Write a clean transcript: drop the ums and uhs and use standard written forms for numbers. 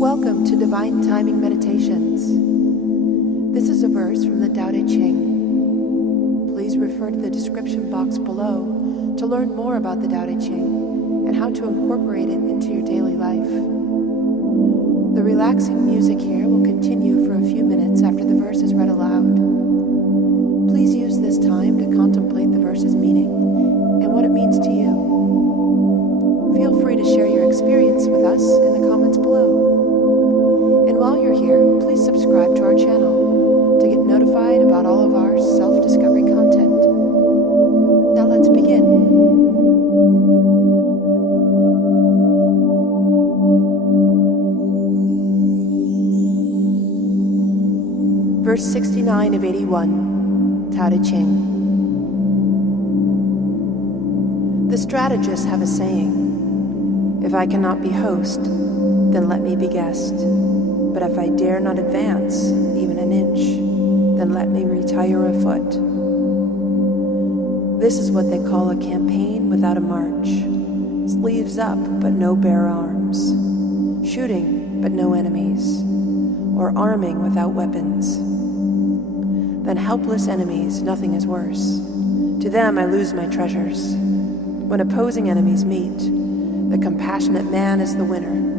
Welcome to Divine Timing Meditations. This is a verse from the Tao Te Ching. Please refer to the description box below to learn more about the Tao Te Ching and how to incorporate it into your daily life. The relaxing music here will continue for a few minutes after the verse is read aloud. Please use this time to contemplate the verse's meaning and what it means to you. Feel free to share your experience with us in the comments below. And while you're here, please subscribe to our channel to get notified about all of our self-discovery content. Now let's begin. Verse 69 of 81, Tao Te Ching. The strategists have a saying, "If I cannot be host, then let me be guest. But if I dare not advance even an inch, then let me retire a foot." This is what they call a campaign without a march. Sleeves up, but no bare arms. Shooting, but no enemies. Or arming without weapons. Than helpless enemies, nothing is worse. To them I lose my treasures. When opposing enemies meet, the compassionate man is the winner.